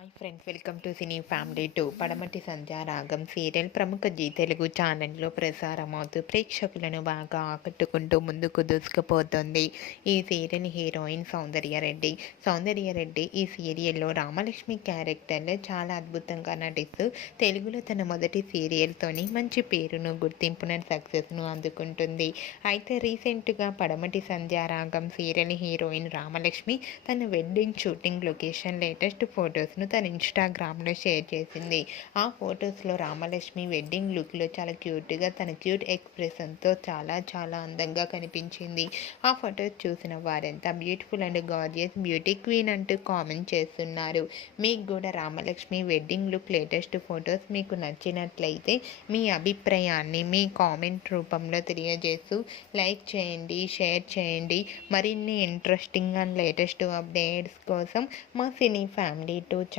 Hi friends welcome to cine family to Padamati Sandhya Raagam serial ప్రముఖ G Telugu ఛానల్లో ప్రసారమవుతూ ప్రేక్షకులను బాగా ఆకట్టుకుంటూ ముందుకు దూసుకుపోతుంది. ఈ సీరియల్ హీరోయిన్ సౌందర్యారెడ్డి సౌందర్యారెడ్డి ఈ సీరియల్లో రామలక్ష్మి క్యారెక్టర్లో చాలా అద్భుతంగా నటిస్తూ తెలుగులో తన మొదటి సీరియల్తోని మంచి పేరును గుర్తింపును సక్సెస్ను అందుకుంటుంది. అయితే రీసెంట్గా పడమటి సంధ్యా రాగం సీరియల్ హీరోయిన్ రామలక్ష్మి తన వెడ్డింగ్ షూటింగ్ లొకేషన్ లేటెస్ట్ ఫొటోస్ను తన ఇన్స్టాగ్రామ్లో షేర్ చేసింది. ఆ ఫొటోస్లో రామలక్ష్మి వెడ్డింగ్ లుక్లో చాలా క్యూట్గా తన క్యూట్ ఎక్స్ప్రెషన్తో చాలా చాలా అందంగా కనిపించింది. ఆ ఫొటోస్ చూసిన వారంతా beautiful and gorgeous beauty queen అంటూ కామెంట్ చేస్తున్నారు. మీకు కూడా Ramalakshmi wedding look latest photos మీకు నచ్చినట్లయితే మీ అభిప్రాయాన్ని మీ కామెంట్ రూపంలో తెలియజేస్తూ లైక్ చేయండి షేర్ చేయండి. మరిన్ని ఇంట్రెస్టింగ్ అండ్ లేటెస్ట్ అప్డేట్స్ కోసం మా సినీ ఫ్యామిలీ టూ